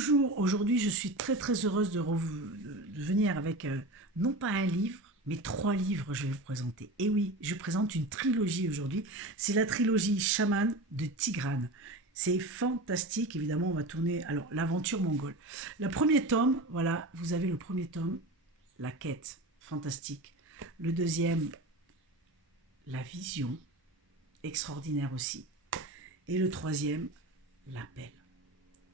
Bonjour, aujourd'hui je suis très heureuse de venir avec non pas un livre, mais 3 livres je vais vous présenter. Et oui, je présente une trilogie aujourd'hui, c'est la trilogie Chaman de Tigrane. C'est fantastique, évidemment on va tourner, alors l'aventure mongole. Le premier tome, voilà, vous avez le premier tome, la quête, fantastique. Le deuxième, la vision, extraordinaire aussi. Et le troisième, l'appel.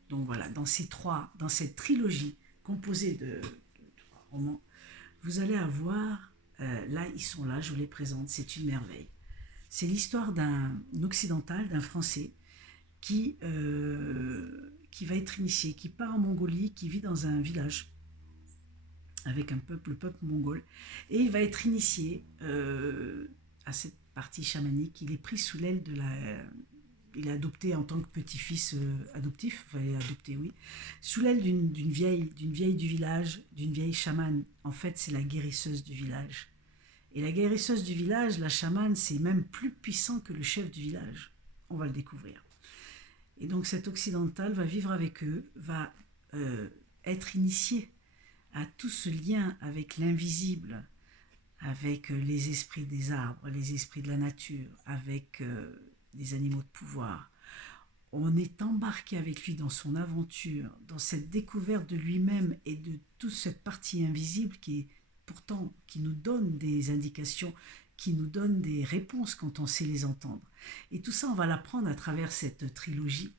Donc voilà, dans cette trilogie composée de 3 romans, vous allez avoir, là ils sont là, je vous les présente, c'est une merveille. C'est l'histoire d'un occidental, d'un Français, qui va être initié, qui part en Mongolie, qui vit dans un village avec un peuple, le peuple mongol, et il va être initié à cette partie chamanique. Il est pris sous l'aile de la il est adopté en tant que petit-fils adoptif, enfin adopté oui, sous l'aile d'une vieille du village, d'une vieille chamane. En fait, c'est la guérisseuse du village. Et la guérisseuse du village, la chamane, c'est même plus puissant que le chef du village. On va le découvrir. Et donc cet occidental va vivre avec eux, va être initié à tout ce lien avec l'invisible, avec les esprits des arbres, les esprits de la nature, avec des animaux de pouvoir. On est embarqué avec lui dans son aventure, dans cette découverte de lui-même et de toute cette partie invisible qui nous donne des indications, qui nous donne des réponses quand on sait les entendre. Et tout ça, on va l'apprendre à travers cette trilogie.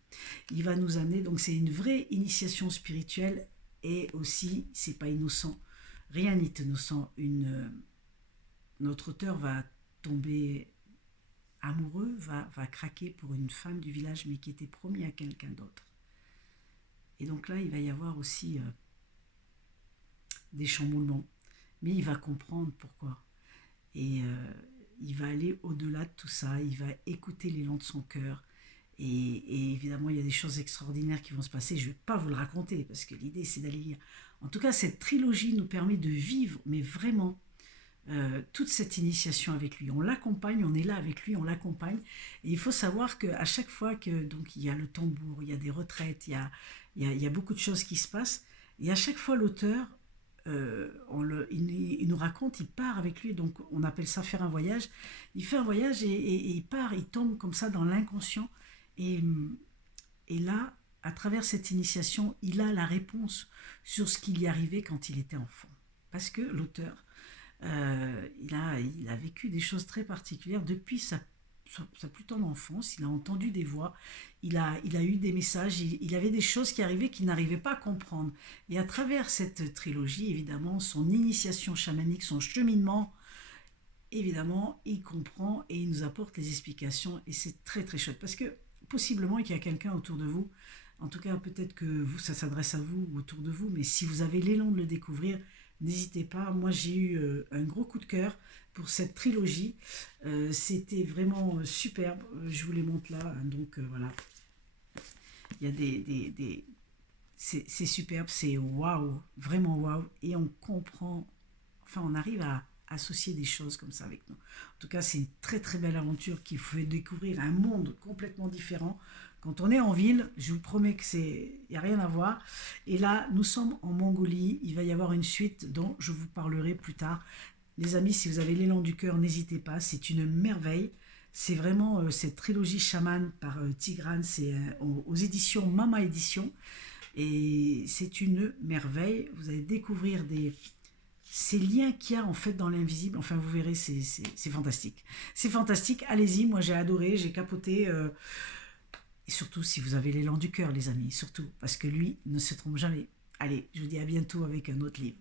Il va nous amener, donc c'est une vraie initiation spirituelle et aussi, c'est pas innocent, rien n'est innocent. Notre auteur va tomber amoureux, va craquer pour une femme du village, mais qui était promis à quelqu'un d'autre. Et donc là, il va y avoir aussi des chamboulements, mais il va comprendre pourquoi. Et il va aller au-delà de tout ça, il va écouter l'élan de son cœur. Et évidemment, il y a des choses extraordinaires qui vont se passer. Je ne vais pas vous le raconter, parce que l'idée, c'est d'aller lire. En tout cas, cette trilogie nous permet de vivre, mais vraiment, toute cette initiation avec lui. On l'accompagne, on est là avec lui, on l'accompagne. Et il faut savoir qu'à chaque fois que donc il y a le tambour, il y a des retraites, il y a beaucoup de choses qui se passent, et à chaque fois l'auteur, il nous raconte, il part avec lui, donc on appelle ça faire un voyage. Il fait un voyage et il part, il tombe comme ça dans l'inconscient. Et, et là, à travers cette initiation, il a la réponse sur ce qui lui arrivait quand il était enfant. Parce que l'auteur, il a vécu des choses très particulières depuis sa plus tendre enfance. Il a entendu des voix, il a eu des messages, il avait des choses qui arrivaient qu'il n'arrivait pas à comprendre. Et à travers cette trilogie, évidemment, son initiation chamanique, son cheminement, évidemment, il comprend et il nous apporte les explications. Et c'est très chouette. Parce que possiblement qu'il y a quelqu'un autour de vous, en tout cas peut-être que vous, ça s'adresse à vous ou autour de vous, mais si vous avez l'élan de le découvrir, n'hésitez pas. Moi, j'ai eu un gros coup de cœur pour cette trilogie. C'était vraiment superbe. Je vous les montre là. Donc voilà. Il y a c'est superbe. C'est waouh. Vraiment waouh. Et on comprend. Enfin, on arrive à associer des choses comme ça avec nous. En tout cas, c'est une très belle aventure qui vous fait découvrir un monde complètement différent. Quand on est en ville, je vous promets que il n'y a rien à voir. Et là, nous sommes en Mongolie. Il va y avoir une suite dont je vous parlerai plus tard. Les amis, si vous avez l'élan du cœur, n'hésitez pas. C'est une merveille. C'est vraiment cette trilogie chaman par Tigrane. C'est aux éditions Mama Édition. Et c'est une merveille. Vous allez découvrir ces liens qu'il y a en fait dans l'invisible. Enfin, vous verrez, c'est fantastique. C'est fantastique. Allez-y. Moi, j'ai adoré. J'ai capoté. Et surtout, si vous avez l'élan du cœur, les amis, surtout, parce que lui ne se trompe jamais. Allez, je vous dis à bientôt avec un autre livre.